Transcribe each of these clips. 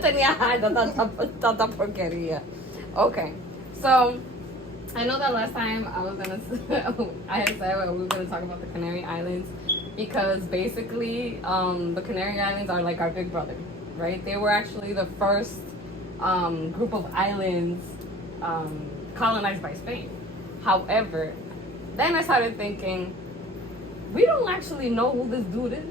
tenía tanta porquería. Okay, so I know that last time I had said we were gonna talk about the Canary Islands because basically the Canary Islands are like our big brother, right? They were actually the first group of islands colonized by Spain. However, then I started thinking, we don't actually know who this dude is,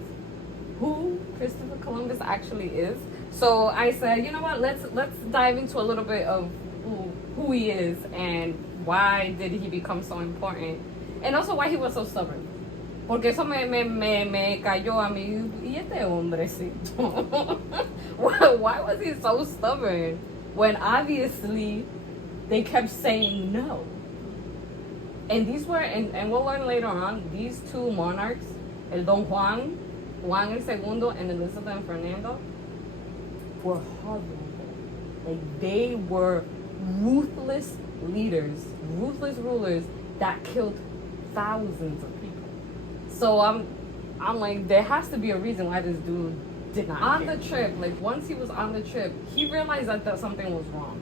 who Christopher Columbus actually is. So I said, you know what? Let's dive into a little bit of who he is and why did he become so important, and also why he was so stubborn. Porque eso me cayó a mí. ¿Y este hombrecito? Why was he so stubborn when obviously they kept saying no? And these were, and we'll learn later on, these two monarchs, el Don Juan el Segundo, and Elizabeth and Fernando, were horrible. Like, they were ruthless leaders, ruthless rulers that killed thousands of people. So I'm like, there has to be a reason why this dude did not. On the trip, like once he was on the trip, he realized that something was wrong.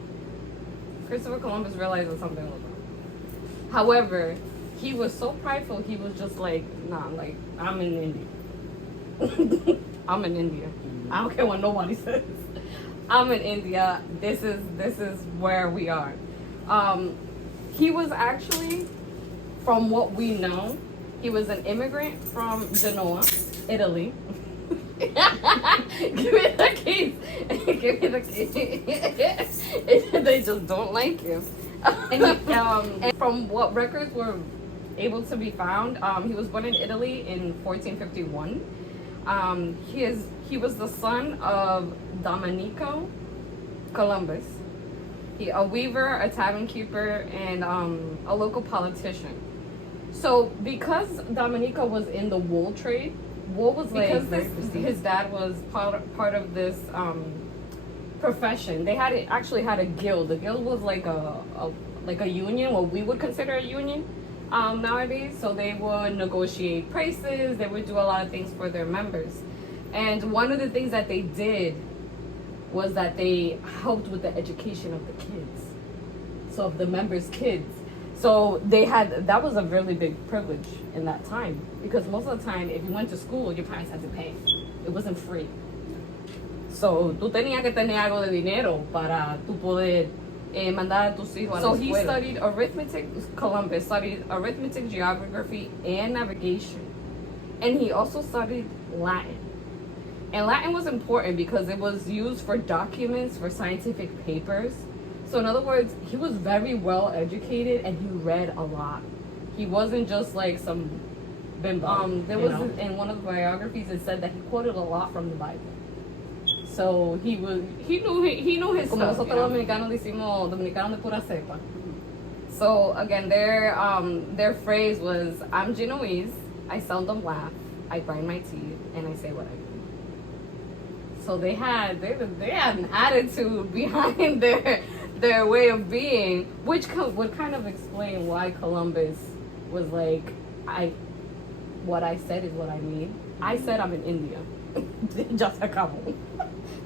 Christopher Columbus realized that something was wrong. However, he was so prideful, he was just like, nah, like, I'm in India. I'm in India. I don't care what nobody says. I'm in India. This is where we are. He was actually, from what we know, he was an immigrant from Genoa, Italy. Give me the keys. Give me the keys. They just don't like you. And from what records were able to be found, he was born in Italy in 1451. He was the son of Dominico Columbus, a weaver, a tavern keeper, and a local politician. So because Dominico was in the wool trade, wool was like, because his dad was part of this profession. They actually had a guild. The guild was like a union, what we would consider a union nowadays. So they would negotiate prices. They would do a lot of things for their members. And one of the things that they did was that they helped with the education of the kids. So of the members' kids. So that was a really big privilege in that time, because most of the time, if you went to school, your parents had to pay. It wasn't free. So tú tenías que tener algo de dinero para tú poder mandar a tus hijos a la escuela. So he studied arithmetic. Columbus studied arithmetic, geography, and navigation, and he also studied Latin. And Latin was important because it was used for documents, for scientific papers. So in other words, he was very well educated and he read a lot. He wasn't just like some bimbo. In one of the biographies, it said that he quoted a lot from the Bible. So he knew his stuff. Nosotros dominicanos decimos dominicano de pura cepa. So again, their phrase was, "I'm Genoese. I seldom laugh. I grind my teeth, and I say what I mean." So they had an attitude behind their way of being, which would kind of explain why Columbus was like, what I said is what I mean. I said I'm in India. Just a couple.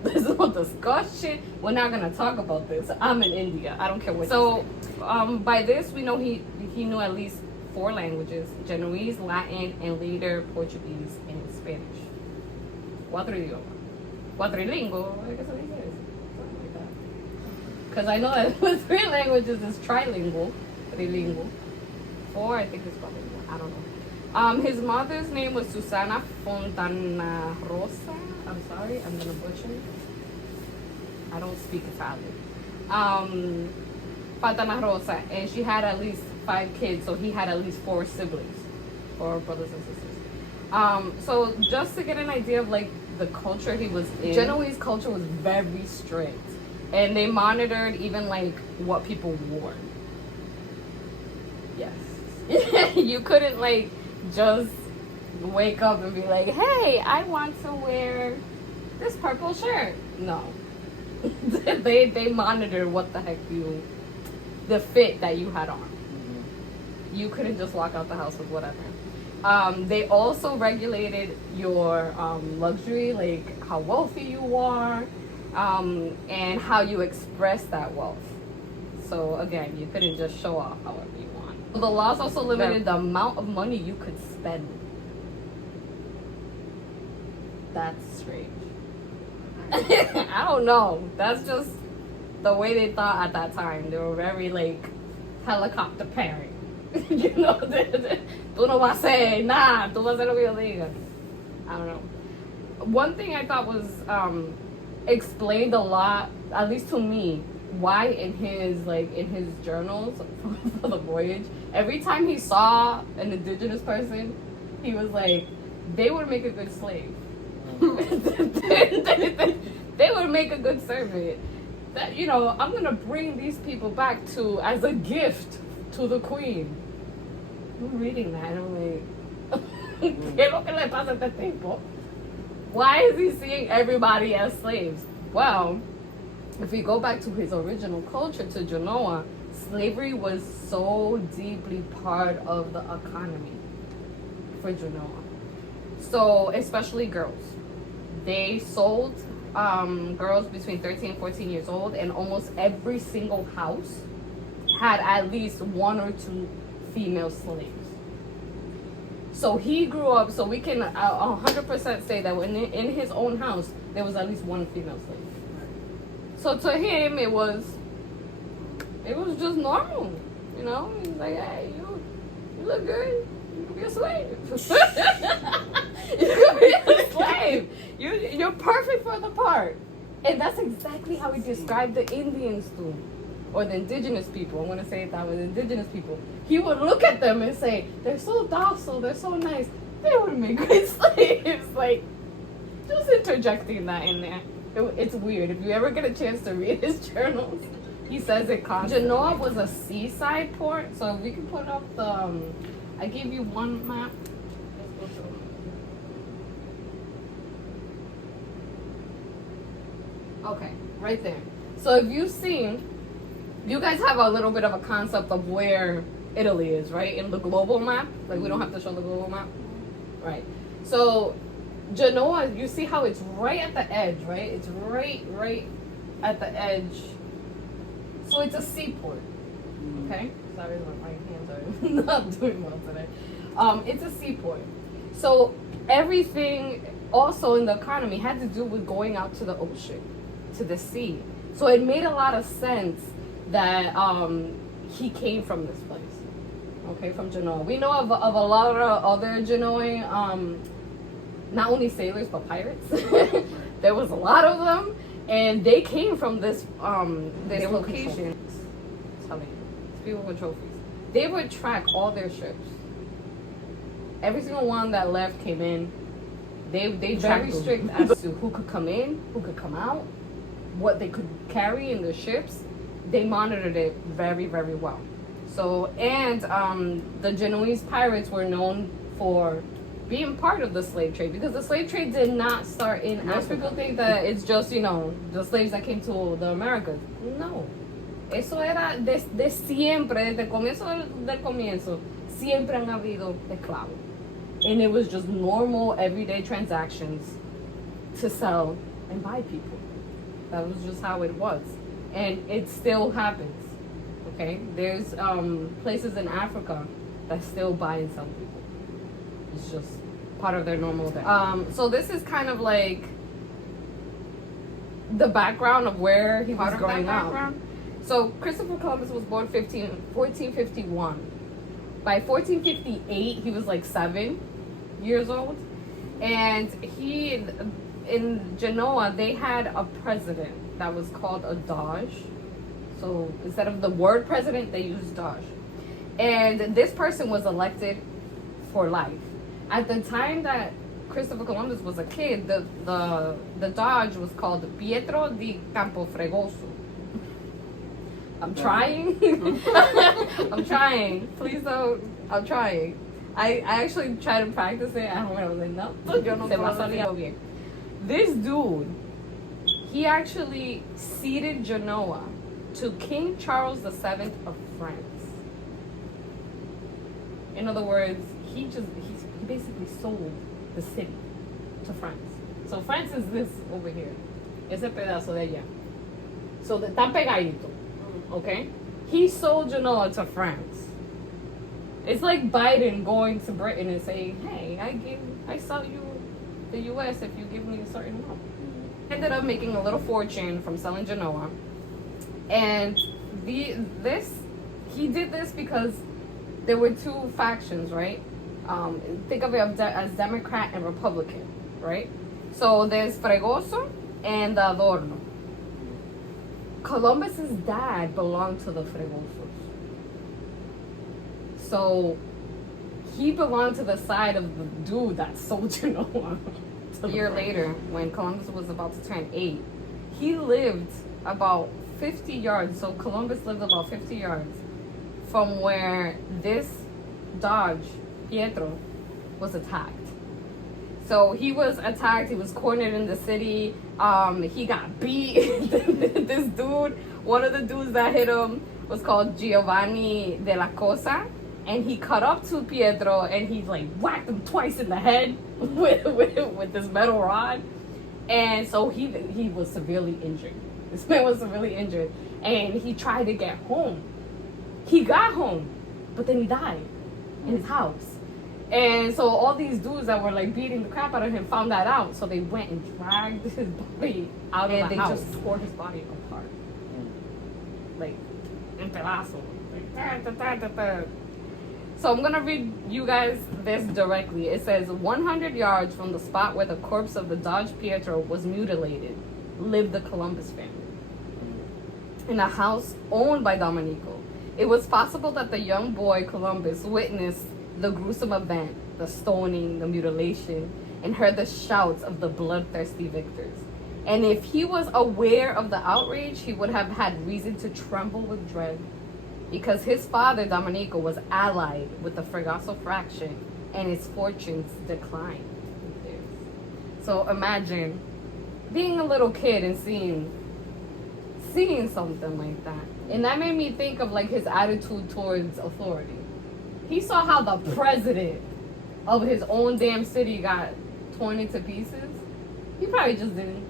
There's no discussion. We're not gonna talk about this. I'm in India. I don't care what. So by this we know he knew at least 4 languages: Genoese, Latin, and later Portuguese and Spanish. 4 idiomas. Quadrilingual, I guess what he says. Something like that. Because I know that with 3 languages is trilingual, trilingual. 4, I think, is quadrilingual. I don't know. His mother's name was Susana Fontana Rosa. I'm sorry, I'm gonna butcher it. I don't speak Italian. Fontana Rosa, and she had at least 5 kids, so he had at least 4 siblings, 4 brothers and sisters. So just to get an idea of like the culture he was in, Genoese culture was very strict, and they monitored even like what people wore. Yes. You couldn't like just wake up and be like, hey, I want to wear this purple shirt. No. they monitored what the heck the fit that you had on. Mm-hmm. You couldn't just walk out the house with whatever. They also regulated your luxury, like how wealthy you are. and how you express that wealth. So again, you couldn't just show off however you want. The laws also limited the amount of money you could spend. That's strange. I don't know. That's just the way they thought at that time. They were very like helicopter parent. You know, tú no vas a hacer nada, tú vas a hacer lo que yo diga. I don't know. One thing I thought was explained a lot, at least to me, why in his journals for the voyage, every time he saw an indigenous person, he was like, they would make a good slave. They would make a good servant. That, you know, I'm gonna bring these people back to as a gift to the queen. I'm reading that and I'm like, ¿qué es lo que le pasa a este tipo? Why is he seeing everybody as slaves? Well, if we go back to his original culture, to Genoa, slavery was so deeply part of the economy for Genoa. So, especially girls. They sold girls between 13 and 14 years old, and almost every single house had at least one or two female slaves. So he grew up, so we can 100% say that when in his own house, there was at least one female slave. So to him, it was just normal, you know? He's like, hey, you look good. You could be a slave. You could be a slave. You're perfect for the part. And that's exactly how he described the Indians too. Or the indigenous people. I'm going to say it that way, the indigenous people. He would look at them and say, they're so docile, they're so nice. They would make great slaves. Like, just interjecting that in there. It's weird. If you ever get a chance to read his journals, he says it constantly. Genoa was a seaside port, so if we can put up the, I gave you one map. Let's go through. Okay, right there. So if you see, you guys have a little bit of a concept of where Italy is, right? In the global map. Like, we don't have to show the global map. Right. So Genoa, you see how it's right at the edge, right? It's right at the edge. So it's a seaport. Okay? Sorry, my hands are not doing well today. It's a seaport. So everything also in the economy had to do with going out to the ocean, to the sea. So it made a lot of sense that he came from this place. Okay, from Genoa. We know of a lot of other Genoan, not only sailors but pirates. There was a lot of them, and they came from this location. People with trophies. They would track all their ships. Every single one that left came in. They very strict as to who could come in, who could come out, what they could carry in the ships. They monitored it very, very well. So, and the Genoese pirates were known for being part of the slave trade, because the slave trade did not start in Africa. Most people think that it's just, you know, the slaves that came to the Americas. No. Eso era de siempre, desde el comienzo del comienzo, siempre han habido esclavos. And it was just normal, everyday transactions to sell and buy people. That was just how it was. And it still happens. Okay? There's places in Africa that still buy and sell people. It's just part of their normal day. So this is kind of like the background of where he was growing up. So Christopher Columbus was born 1451. By 1458, he was like 7 years old. And in Genoa, they had a president that was called a Doge. So instead of the word president, they used Doge. And this person was elected for life. At the time that Christopher Columbus was a kid, the Doge was called Pietro di Campofregoso. I'm trying. I'm trying. Please don't. I'm trying. I actually tried to practice it at home and I was like, no. Se va a salir bien. This dude, he actually ceded Genoa to King Charles VII of France. In other words, he basically sold the city to France. So France is this over here. ese pedazo de allá. So, tan pegadito, okay? He sold Genoa to France. It's like Biden going to Britain and saying, hey, I sell you the U.S. if you give me a certain amount. Ended up making a little fortune from selling Genoa. And he did this because there were two factions, right? Think of it as Democrat and Republican, right? So there's Fregoso and the Adorno. Columbus's dad belonged to the Fregosos. So he belonged to the side of the dude that sold Genoa. A year later, when Columbus was about to turn 8, he lived about 50 yards. So Columbus lived about 50 yards from where this Dodge Pietro was attacked. So he was attacked. He was cornered in the city. He got beat. This dude, one of the dudes that hit him was called Giovanni de la Cosa. And he cut up to Pietro and he like whacked him twice in the head with this metal rod. And so he was severely injured. This man was severely injured. And he tried to get home. He got home, but then he died in his house. And so all these dudes that were like beating the crap out of him found that out. So they went and dragged his body out of the house. And they just tore his body apart. Like, en pedazos. Like, So I'm gonna read you guys this directly. It says 100 yards from the spot where the corpse of the Dodge Pietro was mutilated lived the Columbus family in a house owned by Dominico. It was possible that the young boy Columbus witnessed the gruesome event, the stoning, the mutilation, and heard the shouts of the bloodthirsty victors. And if he was aware of the outrage, he would have had reason to tremble with dread, because his father, Dominico, was allied with the Fregoso faction, and his fortunes declined. So imagine being a little kid and seeing something like that. And that made me think of like his attitude towards authority. He saw how the president of his own damn city got torn into pieces. He probably just didn't.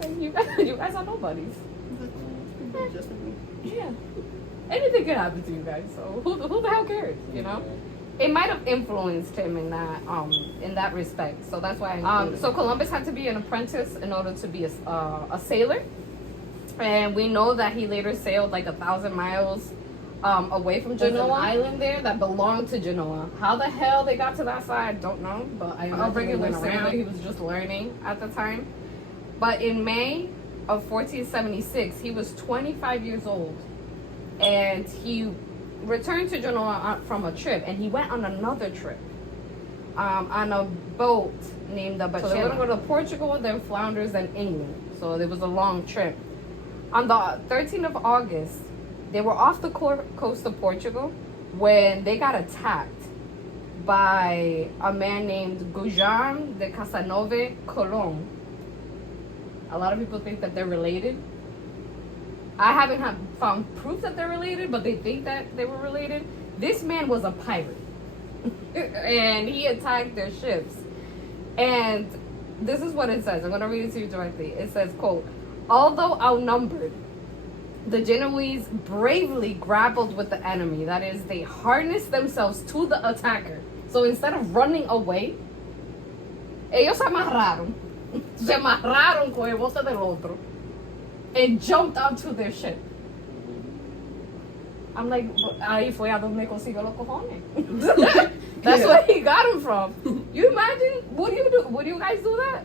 Say, you guys are nobodies. Yeah. Anything can happen to you guys, so who the hell cares, you know? It might have influenced him in that respect. So that's why so Columbus had to be an apprentice in order to be a sailor. And we know that he later sailed like 1,000 miles away from Genoa. There's an island there that belonged to Genoa. How the hell they got to that side, don't know. But a regular sailor, he was just learning at the time. But in May of 1476, he was 25 years old. And he returned to Genoa from a trip. And he went on another trip on a boat named the Bachela. So they were going to go to Portugal, then Flanders, then England. So it was a long trip. On the 13th of August, they were off the coast of Portugal when they got attacked by a man named Gujan de Casanova Colom. A lot of people think that they're related. I haven't found proof that they're related, but they think that they were related. This man was a pirate. And he attacked their ships. And this is what it says. I'm going to read it to you directly. It says, quote, although outnumbered, the Genoese bravely grappled with the enemy. That is, they harnessed themselves to the attacker. So instead of running away, ellos se amarraron con el bote del otro and jumped onto their ship. I'm like, ahí fue a donde consiguió los cojones. That's where he got him from. You imagine? Would you do? Would you guys do that?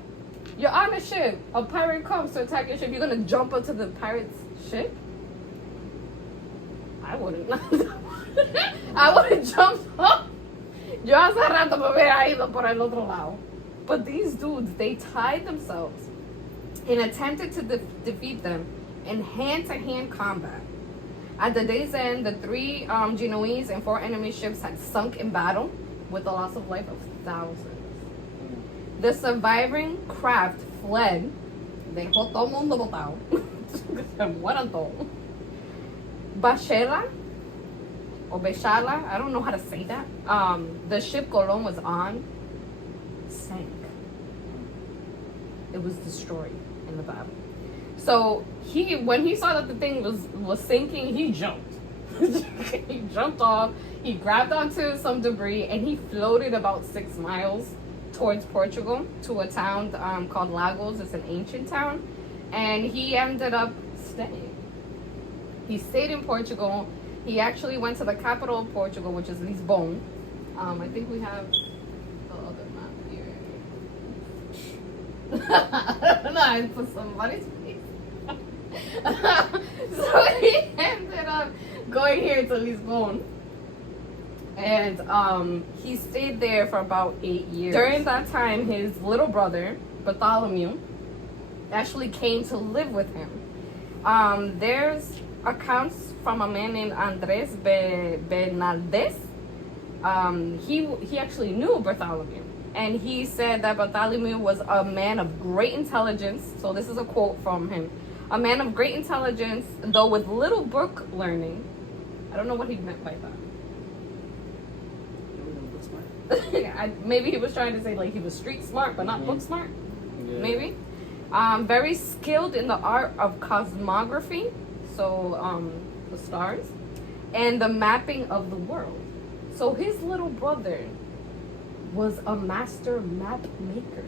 You're on a ship. A pirate comes to attack your ship. You're gonna jump onto the pirate's ship? I wouldn't. I wouldn't jump up. Yo hace rato me hubiera ido por el otro lado. But these dudes, they tied themselves and attempted to defeat them in hand-to-hand combat. At the day's end, the 3 Genoese and 4 enemy ships had sunk in battle with the loss of life of thousands. The surviving craft fled. Dejó todo mundo botado. Se mueran todos. Bachela, or Bechala, I don't know how to say that. The ship Colón was on sank. It was destroyed. in the battle. So when he saw that the thing was sinking, he jumped. He jumped off. He grabbed onto some debris and he floated about 6 miles towards Portugal to a town called Lagos. It's an ancient town, and he ended up staying. He stayed in Portugal. He actually went to the capital of Portugal, which is Lisbon. I think we have the other map here. No, I put somebody's face. So he ended up going here to Lisbon. And he stayed there for about 8 years. During that time, his little brother, Bartholomew, actually came to live with him. There's accounts from a man named Andres Bernaldez. He actually knew Bartholomew. And he said that Bartholomew was a man of great intelligence. So this is a quote from him. A man of great intelligence, though with little book learning. I don't know what he meant by that. Maybe he was trying to say like he was street smart, but not book smart. Yeah. Maybe. Very skilled in the art of cosmography, so the stars, and the mapping of the world. So his little brother was a master map maker.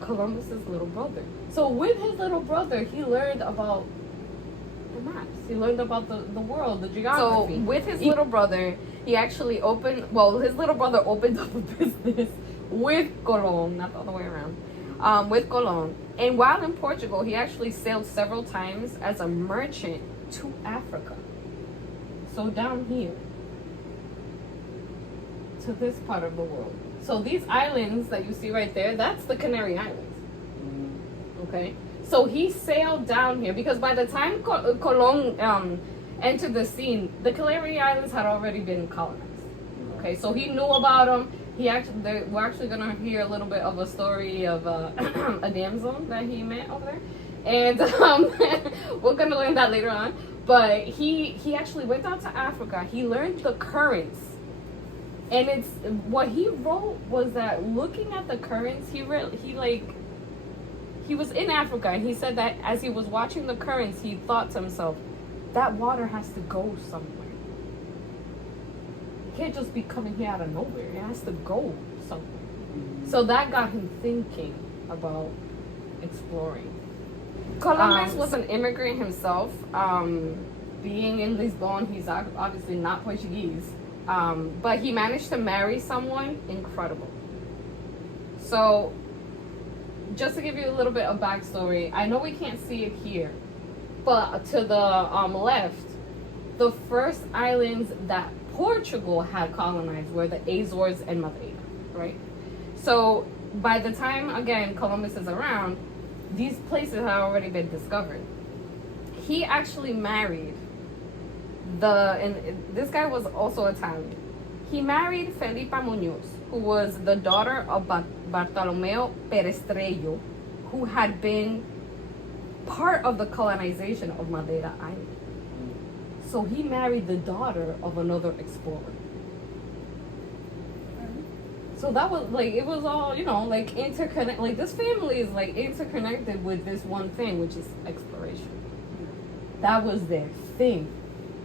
Columbus's little brother. So with his little brother, he learned about the maps. He learned about the world, the geography. So with his little brother, he actually his little brother opened up a business with Colon, not the other way around, with Colon. And while in Portugal, he actually sailed several times as a merchant to Africa. So down here, to this part of the world. So these islands that you see right there, that's the Canary Islands. Okay? So he sailed down here because by the time Colon entered the scene, the Canary Islands had already been colonized. Okay, so he knew about them. We're actually gonna hear a little bit of a story of a damsel that he met over there, and we're gonna learn that later on. But he actually went out to Africa. He learned the currents, and it's what he wrote was that looking at the currents, he was in Africa, and he said that as he was watching the currents, he thought to himself, that water has to go somewhere. It can't just be coming here out of nowhere. It has to go somewhere. So that got him thinking about exploring. Columbus was an immigrant himself. Being in Lisbon, he's obviously not Portuguese. But he managed to marry someone incredible. So, just to give you a little bit of backstory, I know we can't see it here, but to the left, the first islands that Portugal had colonized were the Azores and Madeira, right? So by the time, again, Columbus is around, these places had already been discovered. He actually married and this guy was also Italian. He married Felipa Munoz, who was the daughter of Bartolomeo Perestrello, who had been part of the colonization of Madeira Island. So he married the daughter of another explorer. So that was it was all, interconnected. Like this family is interconnected with this one thing, which is exploration. That was their thing,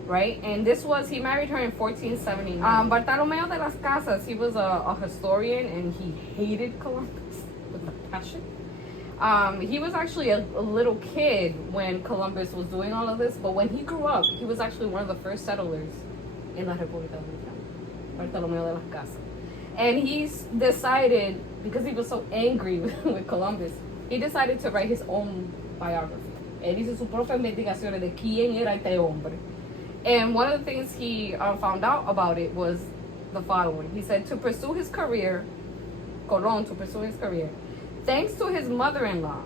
right? And he married her in 1479. Bartolomeo de las Casas, he was a historian, and he hated Columbus with a passion. He was actually a little kid when Columbus was doing all of this, but when he grew up, he was actually one of the first settlers in La República Dominicana, Bartolomeo de las Casas. And he decided, because he was so angry with Columbus, he decided to write his own biography. Él hizo su propia investigación de quién era este hombre. And one of the things he found out about it was the following. He said to pursue his career, thanks to his mother-in-law,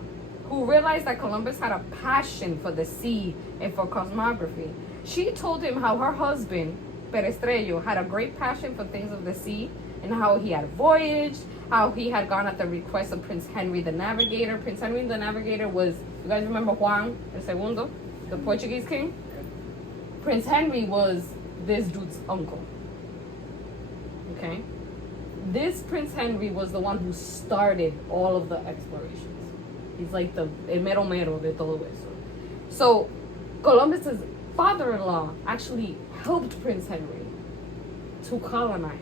who realized that Columbus had a passion for the sea and for cosmography, she told him how her husband, Perestrello, had a great passion for things of the sea and how he had voyaged, how he had gone at the request of Prince Henry the Navigator. Prince Henry the Navigator was, you guys remember Juan el Segundo, the Portuguese king? Prince Henry was this dude's uncle. Okay? This Prince Henry was the one who started all of the explorations. He's like the el mero mero de todo eso. So Columbus's father-in-law actually helped Prince Henry to colonize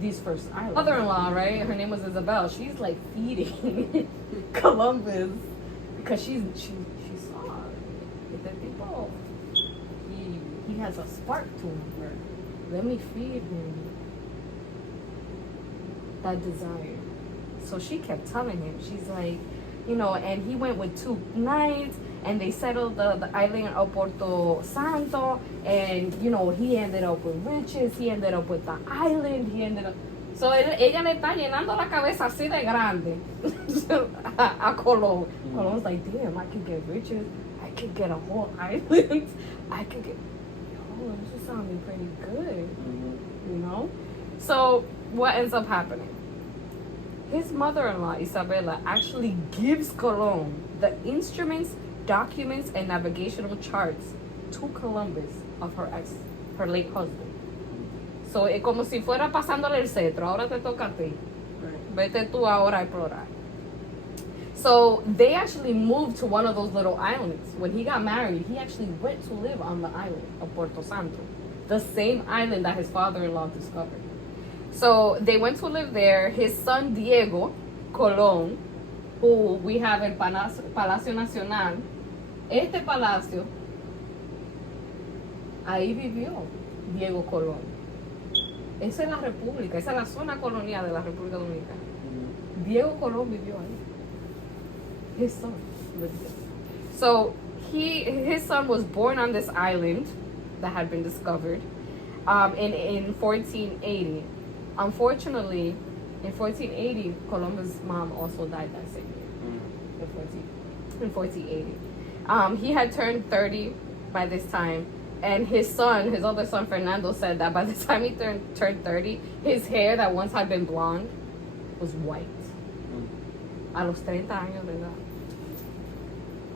these first islands. Mother-in-law, right? Her name was Isabel. She's like feeding Columbus because she saw that people he has a spark to him. Let me feed him that desire. So she kept telling him, she's like, and he went with 2 knights and they settled the island of Porto Santo, and he ended up with riches, he ended up with the island, so ella le está llenando la cabeza así de grande a Colón. Colón's like, damn, I could get riches, I could get a whole island, I could get, this is sounding pretty good, So what ends up happening? His mother-in-law, Isabella, actually gives Colón the instruments, documents, and navigational charts to Columbus of her late husband. So es como si fuera pasándole el cetro. Ahora te toca a ti. Vete tú ahora a explorar. So they actually moved to one of those little islands. When he got married, he actually went to live on the island of Porto Santo, the same island that his father-in-law discovered. So they went to live there. His son Diego Colón, who we have in Palacio Nacional, este palacio, ahí vivió Diego Colón. Esa es la república, esa es la zona colonial de la República Dominicana. Diego Colón vivió ahí. His son lived there. So his son was born on this island that had been discovered in 1480. Unfortunately, in 1480, Columbus' mom also died that same year. In 1480. He had turned 30 by this time, and his other son, Fernando, said that by the time he turned 30, his hair that once had been blonde was white. A los 30 años de edad.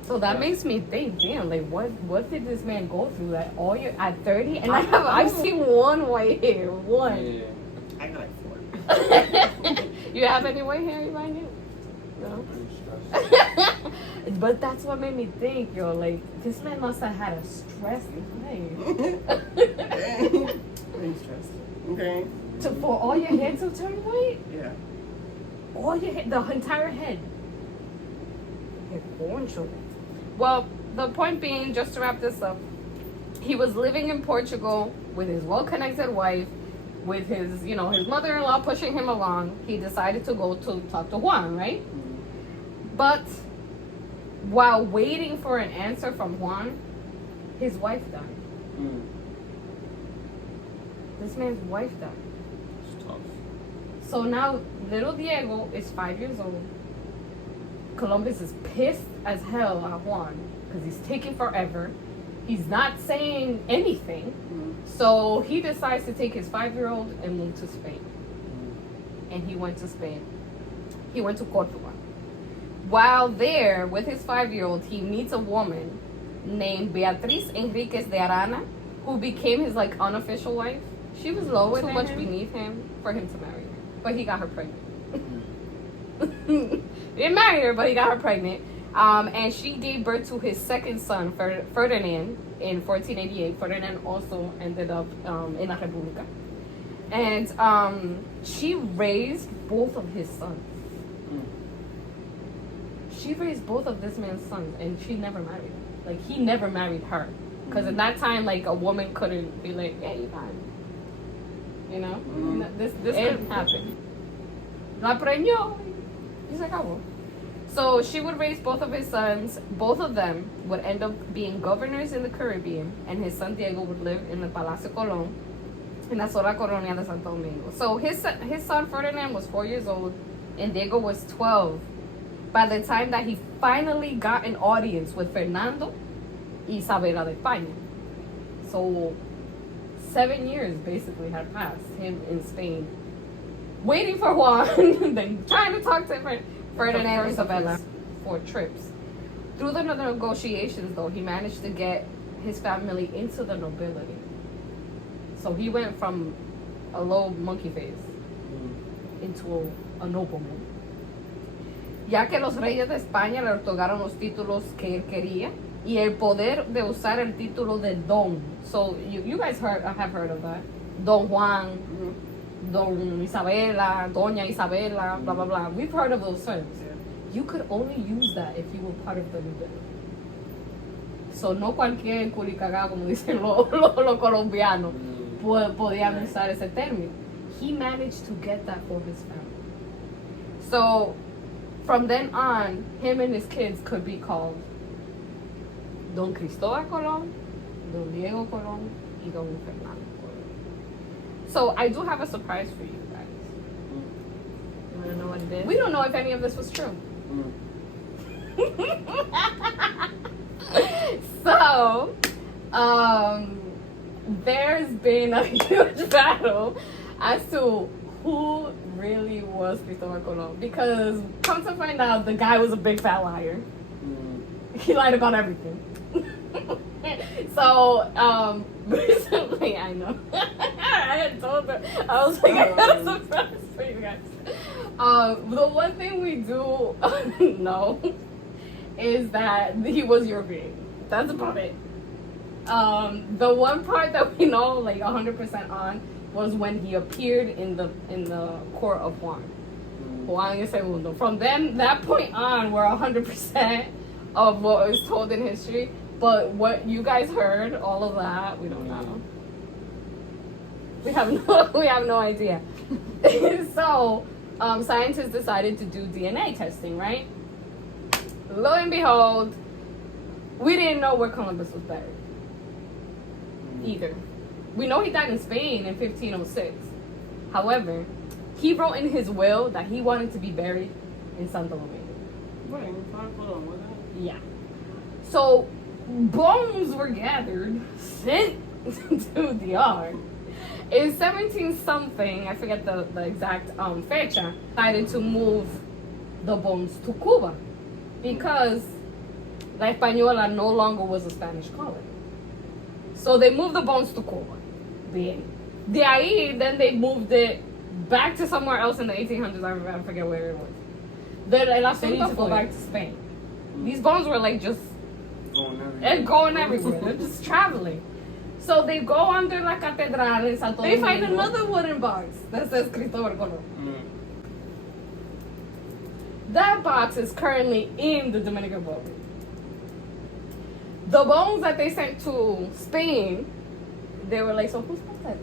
So that makes me think, damn, like what did this man go through that at 30? And I've seen one white hair, one. Yeah. I got like 4. You have any white hair in my hair? No. But that's what made me think, like this man must have had a stressed life. Pretty stressed. Okay. For all your hair to turn white? Yeah. All your hair, the entire head. Well, the point being, just to wrap this up, he was living in Portugal with his well-connected wife, with his, his mother-in-law pushing him along. He decided to go to talk to Juan, right? But while waiting for an answer from Juan, his wife died. This man's wife died. It's tough. So now little Diego is 5 years old. Columbus is pissed as hell at Juan because he's taking forever. He's not saying anything. So he decides to take his 5-year-old and move to Spain. And he went to Spain. He went to Cordoba. While there with his 5-year-old, he meets a woman named Beatriz Enriquez de Arana, who became his unofficial wife. She was low too much beneath him for him to marry her, but he got her pregnant. He didn't marry her, but he got her pregnant. And she gave birth to his second son, Ferdinand, in 1488. Ferdinand also ended up in La República. And she raised both of his sons. She raised both of this man's sons, and she never married him. Like, he never married her. Because in that time, a woman couldn't be like, yeah, you married. This couldn't happen. La preñó. He's like, oh. So she would raise both of his sons. Both of them would end up being governors in the Caribbean, and his son Diego would live in the Palacio Colón in la zona colonial de Santo Domingo. So his son Ferdinand was 4 years old, and Diego was 12 by the time that he finally got an audience with Fernando y Isabela de España. So 7 years basically had passed, him in Spain, waiting for Juan, then trying to talk to Ferdinand and Isabela for trips. Through the negotiations, though, he managed to get his family into the nobility. So he went from a low monkey face into a nobleman. ya que los reyes de España le otorgaron los títulos que él quería y el poder de usar el título de Don. So you guys have heard of that. Don Juan, Don Isabela, Doña Isabela, blah blah blah. We've heard of those terms. You could only use that if you were part of the nobility. So no cualquier culicagá, como dicen los colombianos, podían usar ese término. He managed to get that for his family. So from then on, him and his kids could be called Don Cristóbal Colón, Don Diego Colón, y Don Fernando Colón. So I do have a surprise for you guys. You want to know what it is? We don't know if any of this was true. So, there's been a huge battle as to who really was Christopher Colombus, because come to find out, the guy was a big fat liar. He lied about everything. So, recently, I know, I had told her, I was like, I got a surprise for you guys. The one thing we do know is that he was European. That's about it. The one part that we know, like 100% on, was when he appeared in the court of Juan y Segundo. From then, that point on, we're 100% of what was told in history. But what you guys heard, all of that, we don't know. We have no idea. So, scientists decided to do DNA testing, right? Lo and behold, we didn't know where Columbus was buried either. We know he died in Spain in 1506. However, he wrote in his will that he wanted to be buried in Santo Domingo. Wait, hold on, what? Yeah. So, bones were gathered, sent to DR. In 17-something, I forget the exact fecha, decided to move the bones to Cuba because La Española no longer was a Spanish colony. So they moved the bones to Cuba. Bien. De ahí, then they moved it back to somewhere else in the 1800s. I forget where it was. El asunto fue back to Spain. These bones were like just going everywhere. They're just traveling. So they go under La Catedral in Santo Domingo. They find another wooden box that says Christopher Colombus. That box is currently in the Dominican Republic. The bones that they sent to Spain, they were like, so who's that?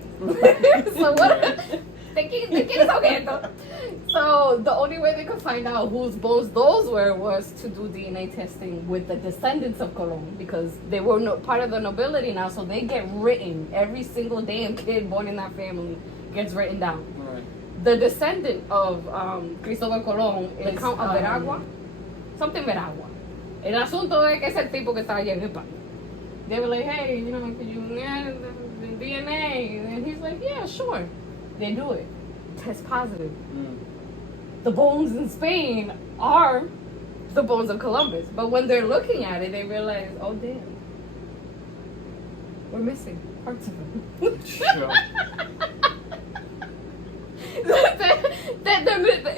So what? So the only way they could find out whose bones those were was to do DNA testing with the descendants of Colon, because they were part of the nobility now, so they get written. Every single damn kid born in that family gets written down. Right. The descendant of Cristóbal Colón is the Count of Veragua. Something Veragua. El asunto es que es el tipo que estaba allá en España. They were like, hey, can you add the DNA? And he's like, yeah, sure. They do it. Test positive. The bones in Spain are the bones of Columbus. But when they're looking at it, they realize, oh, damn. We're missing parts of him. Sure.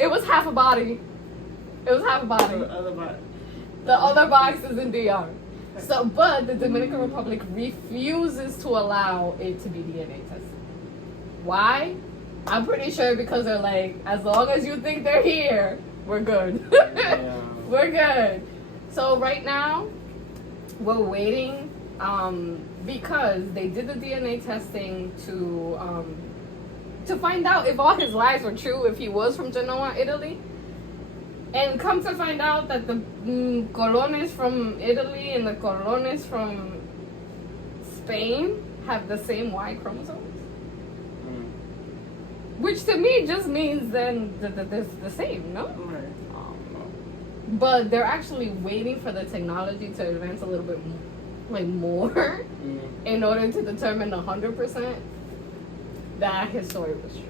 It was half a body. It was half a body. The other box is in DR. So, but the Dominican Republic refuses to allow it to be DNA tested. Why? I'm pretty sure because they're like, as long as you think they're here, we're good. Yeah. We're good. So right now, we're waiting because they did the DNA testing to find out if all his lies were true, if he was from Genoa, Italy. And come to find out that the colones from Italy and the colones from Spain have the same Y chromosomes. Which to me just means then that they're the same, no? Right. But they're actually waiting for the technology to advance a little bit more in order to determine 100% that his story was true.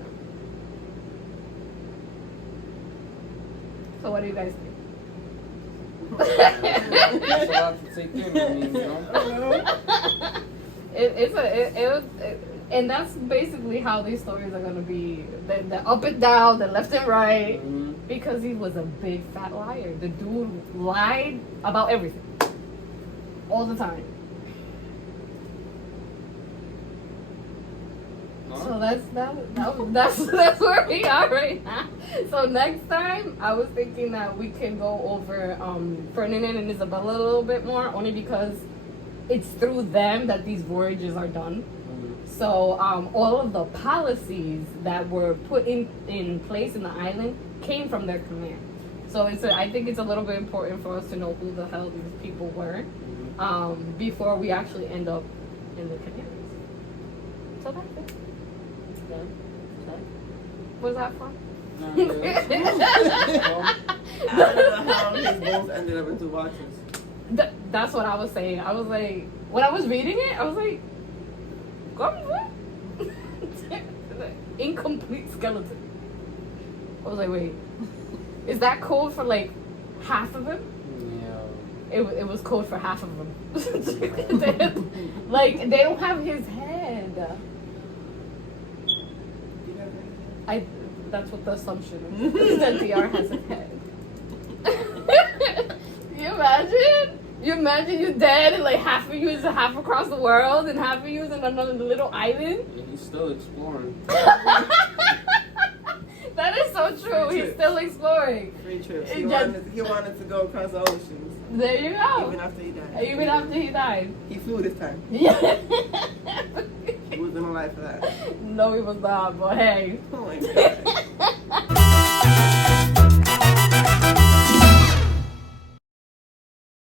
So what do you guys think? It's a lot to take in, and that's basically how these stories are gonna be. The up and down, the left and right. Because he was a big fat liar. The dude lied about everything. All the time. So that's where we are right now. So next time, I was thinking that we can go over Ferdinand and Isabella a little bit more, only because it's through them that these voyages are done. So all of the policies that were put in place in the island came from their command. So I think it's a little bit important for us to know who the hell these people were before we actually end up in the Canaries. So that's it. Was that fun? No, I don't know how his bones ended up in 2 boxes. That's what I was saying. I was like, when I was reading it, I was like, what? Incomplete skeleton. I was like, wait, is that code for like half of him? Yeah. It was code for half of them. Like, they don't have his head. That's what the assumption is. That DR has a head. You imagine you're dead and like half of you is half across the world and half of you is in another little island. And he's still exploring. That is so true. He's still exploring. 3 trips. He wanted to go across the oceans. There you go. Even after he died. He flew this time. Yeah. He wasn't alive for that. No, he was not, but hey. Oh my God.